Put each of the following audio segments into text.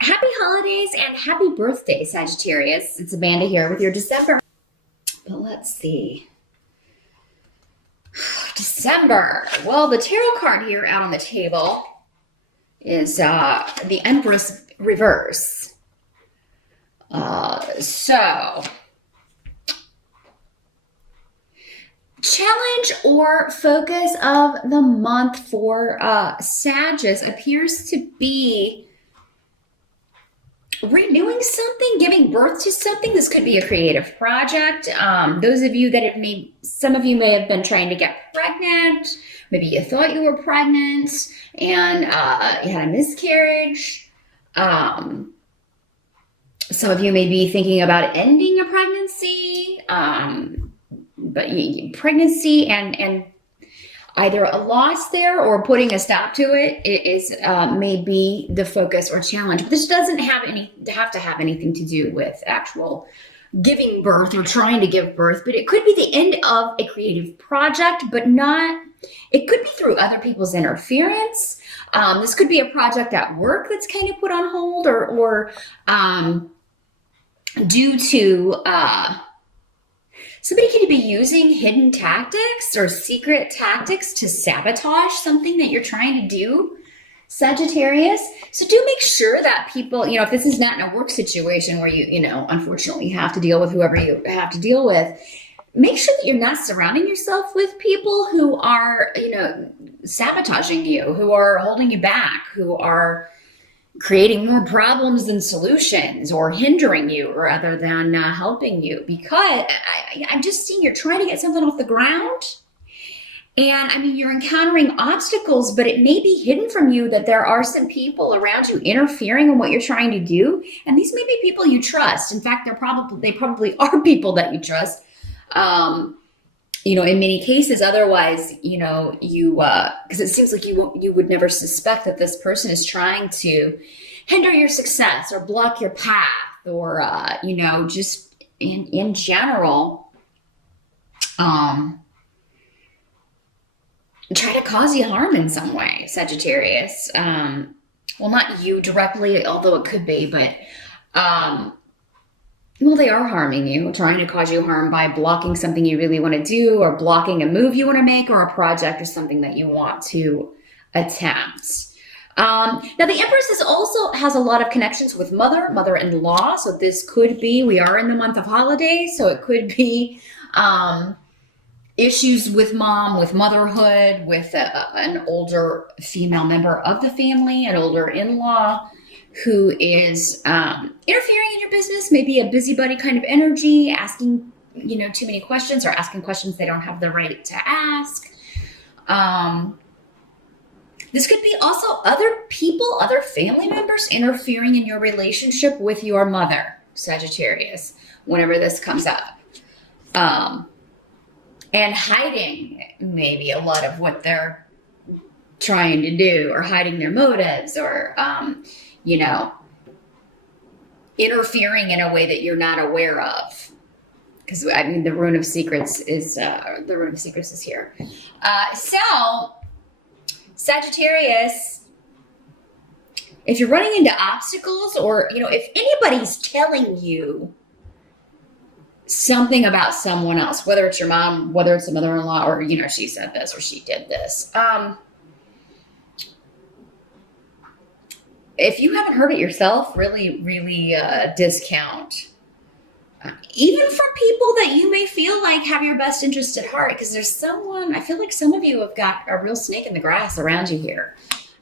Happy holidays and happy birthday, Sagittarius. It's Amanda here with your December. But let's see. December. Well, the tarot card here out on the table is the Empress reverse. So, challenge or focus of the month for Sagittarius appears to be renewing something, giving birth to something. This could be a creative project. Those of you that have some of you may have been trying to get pregnant. Maybe you thought you were pregnant and you had a miscarriage. Some of you may be thinking about ending a pregnancy, but pregnancy and either a loss there or putting a stop to it is may be the focus or challenge. But this doesn't have to have anything to do with actual giving birth or trying to give birth, but it could be the end of a creative project, but not, it could be through other people's interference. This could be a project at work that's kind of put on hold or due to somebody could be using hidden tactics or secret tactics to sabotage something that you're trying to do, Sagittarius. So do make sure that people, if this is not in a work situation where you unfortunately have to deal with whoever you have to deal with, make sure that you're not surrounding yourself with people who are, sabotaging you, who are holding you back, who are creating more problems than solutions or hindering you rather than helping you, because I'm just seeing you're trying to get something off the ground. And you're encountering obstacles, but it may be hidden from you that there are some people around you interfering in what you're trying to do. And these may be people you trust. In fact, they probably are people that you trust. In many cases, otherwise, because it seems like you would never suspect that this person is trying to hinder your success or block your path or, just in general, try to cause you harm in some way, Sagittarius. Well, not you directly, although it could be, but, well, they are harming you, trying to cause you harm by blocking something you really want to do or blocking a move you want to make or a project or something that you want to attempt. Now, the Empress also has a lot of connections with mother-in-law. So this could be, we are in the month of holidays, so it could be issues with mom, with motherhood, with an older female member of the family, an older in-law who is interfering in your business, maybe a busybody kind of energy, asking, too many questions or asking questions they don't have the right to ask. This could be also other people, other family members interfering in your relationship with your mother, Sagittarius, whenever this comes up. And hiding maybe a lot of what they're trying to do or hiding their motives or, interfering in a way that you're not aware of. Because the rune of secrets is here. So Sagittarius, if you're running into obstacles or, if anybody's telling you something about someone else, whether it's your mom, whether it's a mother-in-law, or, she said this or she did this, if you haven't heard it yourself, really, really discount. Even for people that you may feel like have your best interest at heart, because there's someone, I feel like some of you have got a real snake in the grass around you here.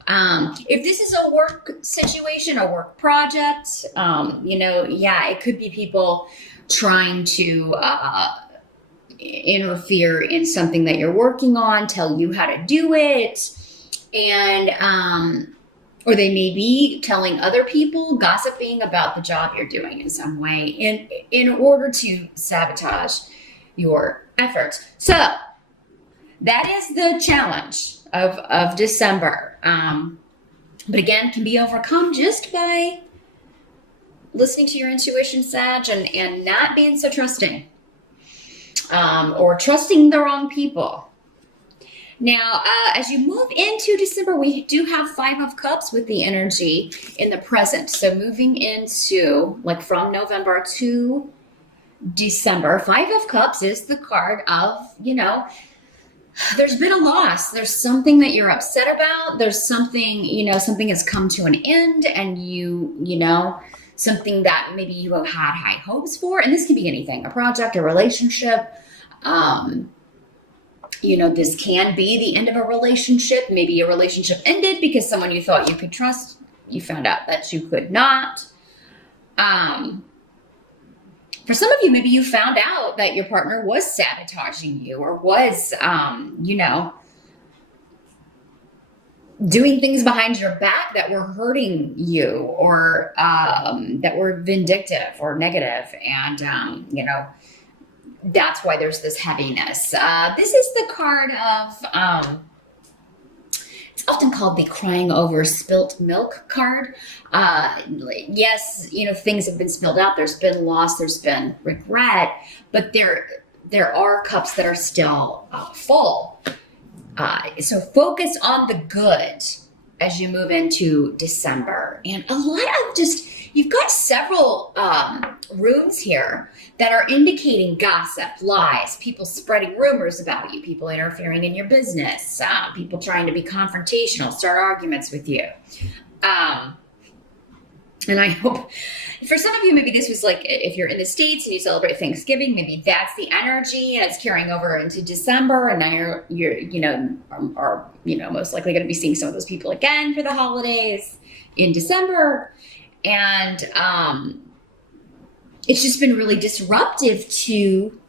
If this is a work situation, a work project, it could be people trying to interfere in something that you're working on, tell you how to do it, and or they may be telling other people, gossiping about the job you're doing in some way in order to sabotage your efforts. So that is the challenge of December. But again, can be overcome just by listening to your intuition, Sag, and not being so trusting or trusting the wrong people. Now, as you move into December, we do have Five of Cups with the energy in the present. So moving into, like, from November to December, Five of Cups is the card of, there's been a loss. There's something that you're upset about. There's something, something has come to an end, and something that maybe you have had high hopes for. And this can be anything, a project, a relationship. This can be the end of a relationship. Maybe a relationship ended because someone you thought you could trust, you found out that you could not. For some of you, maybe you found out that your partner was sabotaging you, or was, doing things behind your back that were hurting you, or that were vindictive or negative. And, that's why there's this heaviness. This is the card of, it's often called the crying over spilt milk card. Yes, things have been spilled out. There's been loss. There's been regret. But there are cups that are still full. So focus on the good as you move into December. And a lot of you've got several runes here that are indicating gossip, lies, people spreading rumors about you, people interfering in your business, people trying to be confrontational, start arguments with you. And I hope for some of you, maybe this was like, if you're in the States and you celebrate Thanksgiving, maybe that's the energy and it's carrying over into December. And now you're most likely going to be seeing some of those people again for the holidays in December. And it's just been really disruptive to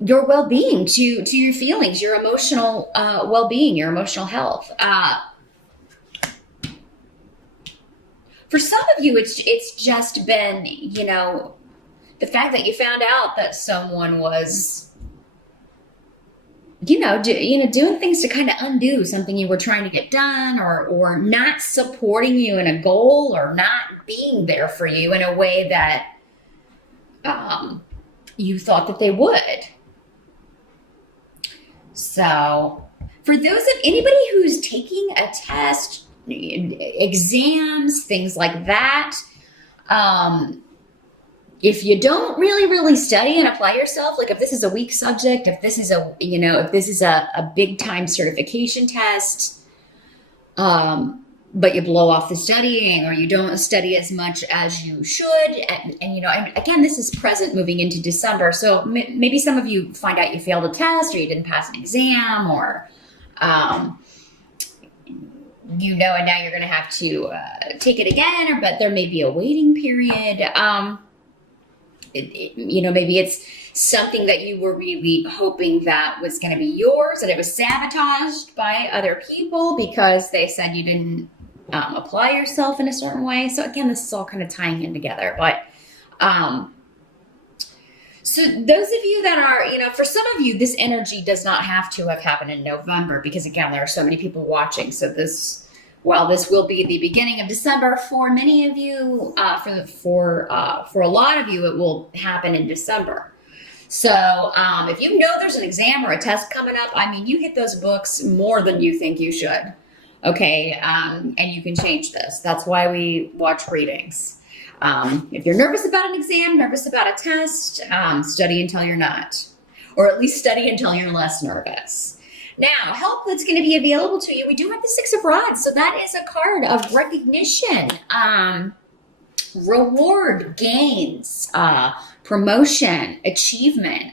your well-being, to your feelings, your emotional well-being, your emotional health. For some of you, it's just been, the fact that you found out that someone was, doing things to kind of undo something you were trying to get done, or not supporting you in a goal, or not being there for you in a way that you thought that they would. So for those of anybody who's taking a test, exams, things like that, if you don't really study and apply yourself, like if this is a weak subject, if this is a big time certification test, but you blow off the studying, or you don't study as much as you should, and again, this is present moving into December. So maybe some of you find out you failed a test, or you didn't pass an exam, or and now you're going to have to take it again, but there may be a waiting period. Maybe it's something that you were really hoping that was going to be yours, and it was sabotaged by other people because they said you didn't apply yourself in a certain way. So again, this is all kind of tying in together. But so those of you that are, for some of you, this energy does not have to have happened in November, because again, there are so many people watching. So this will be the beginning of December, for many of you, for a lot of you, it will happen in December. So if you know there's an exam or a test coming up, you hit those books more than you think you should. Okay, and you can change this. That's why we watch readings. If you're nervous about an exam, nervous about a test, study until you're not, or at least study until you're less nervous. Now, help that's going to be available to you. We do have the Six of Rods. So that is a card of recognition, reward, gains, promotion, achievement,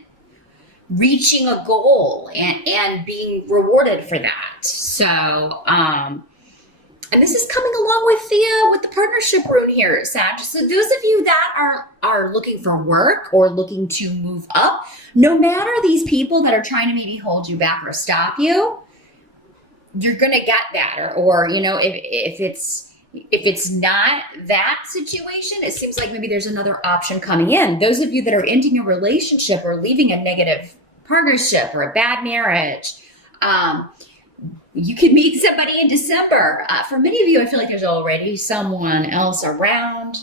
reaching a goal, and being rewarded for that. So, and this is coming along with the partnership rune here, Sag. So those of you that are looking for work or looking to move up, no matter these people that are trying to maybe hold you back or stop you, you're gonna get that. Or if it's not that situation, it seems like maybe there's another option coming in. Those of you that are ending a relationship or leaving a negative partnership or a bad marriage, you could meet somebody in December. For many of you, I feel like there's already someone else around.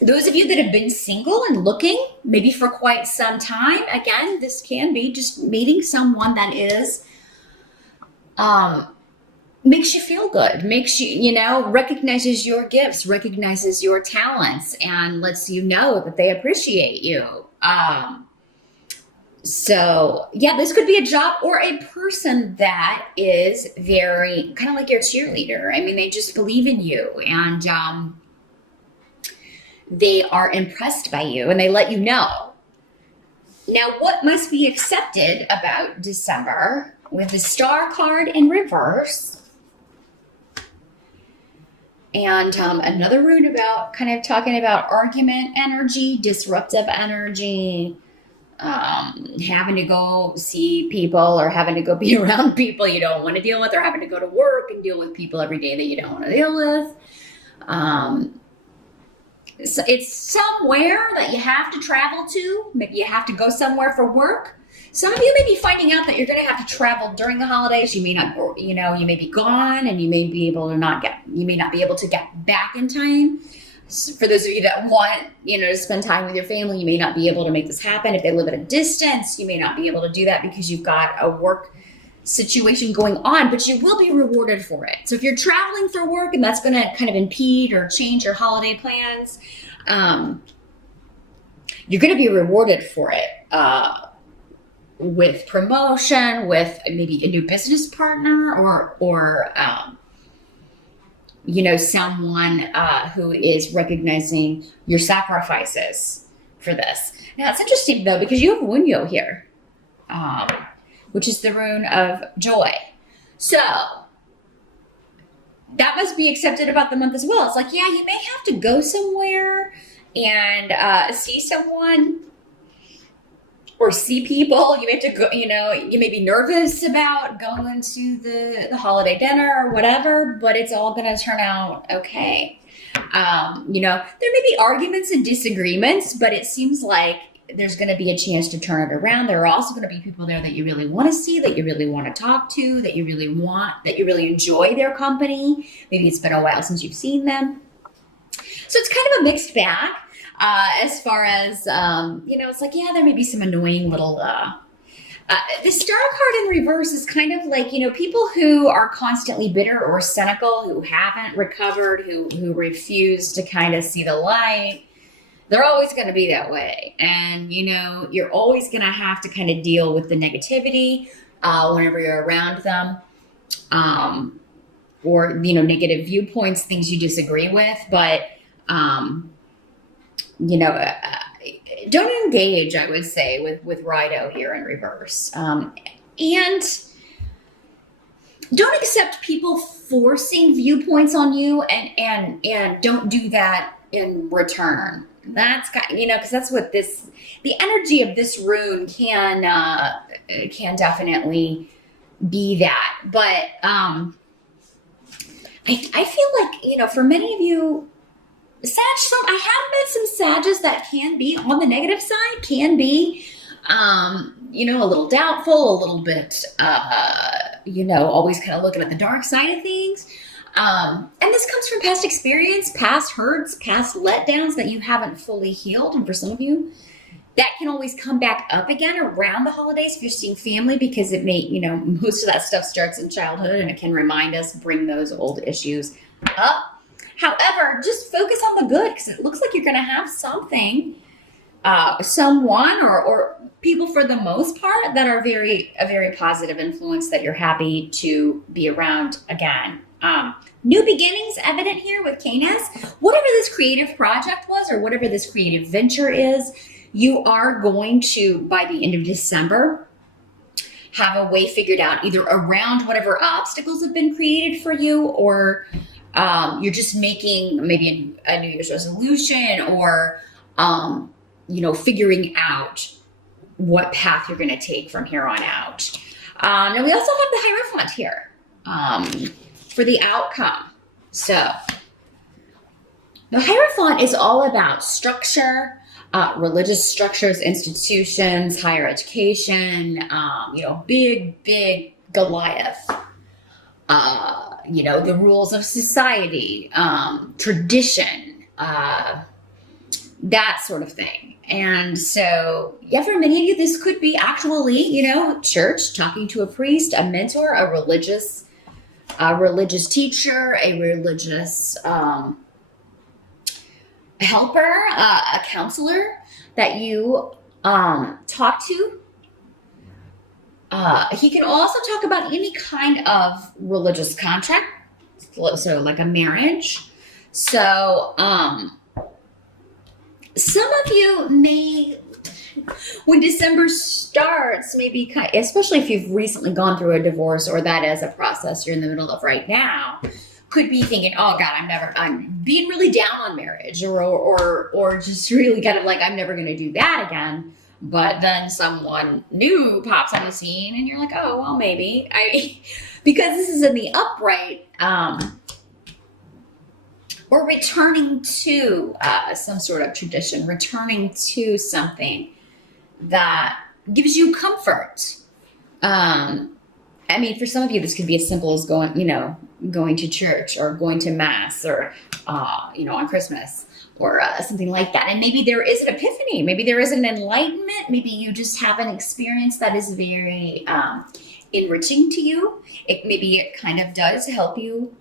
Those of you that have been single and looking, maybe for quite some time, again, this can be just meeting someone that is, makes you feel good, makes you, recognizes your gifts, recognizes your talents, and lets you know that they appreciate you. So yeah, this could be a job or a person that is very kind of like your cheerleader. I mean, they just believe in you, and they are impressed by you, and they let you know. Now, what must be accepted about December with the Star card in reverse, and another rune about kind of talking about argument energy, disruptive energy, having to go see people or having to go be around people you don't want to deal with, or having to go to work and deal with people every day that you don't want to deal with. So it's somewhere that you have to travel to. Maybe you have to go somewhere for work. Some of you may be finding out that you're going to have to travel during the holidays. You may not, you may be gone, and you may be able to you may not be able to get back in time. So for those of you that want, to spend time with your family, you may not be able to make this happen. If they live at a distance, you may not be able to do that because you've got a work situation going on, but you will be rewarded for it. So if you're traveling for work and that's going to kind of impede or change your holiday plans, you're going to be rewarded for it with promotion, with maybe a new business partner, or someone who is recognizing your sacrifices for this. Now, it's interesting, though, because you have Wunyo here, which is the rune of joy. So that must be accepted about the month as well. It's like, yeah, you may have to go somewhere and see someone or see people. You may have to go, you may be nervous about going to the holiday dinner or whatever, but it's all going to turn out okay. There may be arguments and disagreements, but it seems like there's going to be a chance to turn it around. There are also going to be people there that you really want to see, that you really want to talk to, that you really enjoy their company. Maybe it's been a while since you've seen them. So it's kind of a mixed bag. As far as, it's like, yeah, there may be some annoying little, the Star card in reverse is kind of like, people who are constantly bitter or cynical, who haven't recovered, who refuse to kind of see the light. They're always going to be that way. And, you're always going to have to kind of deal with the negativity, whenever you're around them, or, negative viewpoints, things you disagree with, but, don't engage, I would say, with Rido here in reverse. And don't accept people forcing viewpoints on you, and don't do that in return. That's because that's what the energy of this rune can definitely be that. But I feel like, for many of you, I have met some Sages that can be on the negative side, can be, a little doubtful, a little bit, always kind of looking at the dark side of things. And this comes from past experience, past hurts, past letdowns that you haven't fully healed. And for some of you, that can always come back up again around the holidays if you're seeing family, because it may, most of that stuff starts in childhood, and it can remind us, bring those old issues up. However, just focus on the good, because it looks like you're going to have something, someone or people for the most part that are a very positive influence that you're happy to be around again. New beginnings evident here with Canis. Whatever this creative project was, or whatever this creative venture is, you are going to, by the end of December, have a way figured out either around whatever obstacles have been created for you, or you're just making maybe a New Year's resolution, or, figuring out what path you're going to take from here on out. Now, we also have the Hierophant here for the outcome. So the Hierophant is all about structure, religious structures, institutions, higher education, big Goliath. The rules of society, tradition, that sort of thing. And so, yeah, for many of you, this could be actually, church, talking to a priest, a mentor, a religious teacher, a religious helper, a counselor that you talk to. He can also talk about any kind of religious contract, so like a marriage. So some of you may, when December starts, maybe, especially if you've recently gone through a divorce or that is a process you're in the middle of right now, could be thinking, oh God, I'm being really down on marriage, or just really kind of like, I'm never going to do that again. But then someone new pops on the scene and you're like, oh, well, maybe. Because this is in the upright, or returning to some sort of tradition, returning to something that gives you comfort. For some of you, this could be as simple as going to church or going to mass or, on Christmas or something like that. And maybe there is an epiphany. Maybe there is an enlightenment. Maybe you just have an experience that is very enriching to you. Maybe it kind of does help you,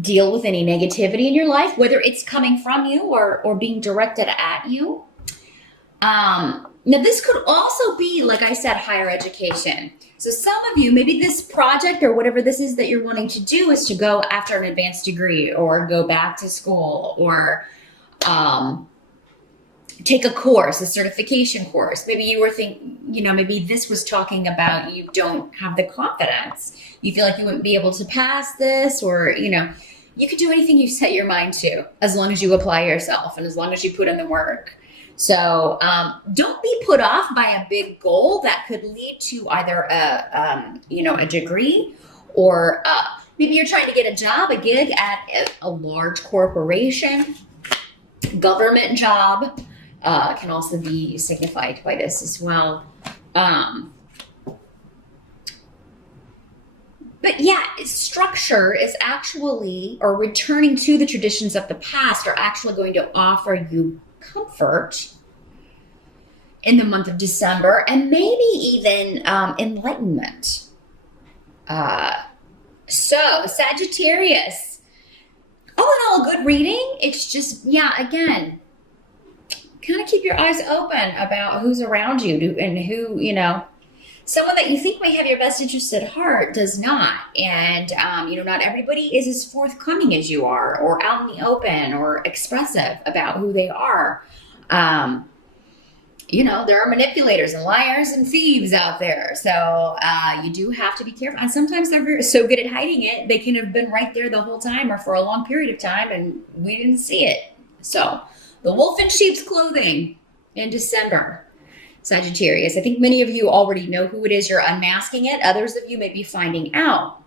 deal with any negativity in your life, whether it's coming from you or being directed at you. Now, this could also be, like I said, higher education. So some of you, maybe this project or whatever this is that you're wanting to do is to go after an advanced degree or go back to school or take a course, a certification course. Maybe you were thinking, maybe this was talking about you don't have the confidence. You feel like you wouldn't be able to pass this, or, you could do anything you set your mind to as long as you apply yourself and as long as you put in the work. So don't be put off by a big goal that could lead to either a degree or maybe you're trying to get a job, a gig at a large corporation, government job can also be signified by this as well. But yeah, structure is actually, or returning to the traditions of the past are actually going to offer you comfort in the month of December, and maybe even enlightenment. So Sagittarius, all in all, good reading. It's just, again, kind of keep your eyes open about who's around you and who, someone that you think may have your best interest at heart does not. And, not everybody is as forthcoming as you are, or out in the open, or expressive about who they are. There are manipulators and liars and thieves out there. So you do have to be careful. And sometimes they're so good at hiding it, they can have been right there the whole time or for a long period of time, and we didn't see it. So the wolf in sheep's clothing in December. Sagittarius. I think many of you already know who it is. You're unmasking it. Others of you may be finding out.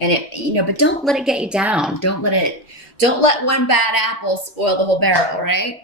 And but don't let it get you down. Don't let one bad apple spoil the whole barrel, right?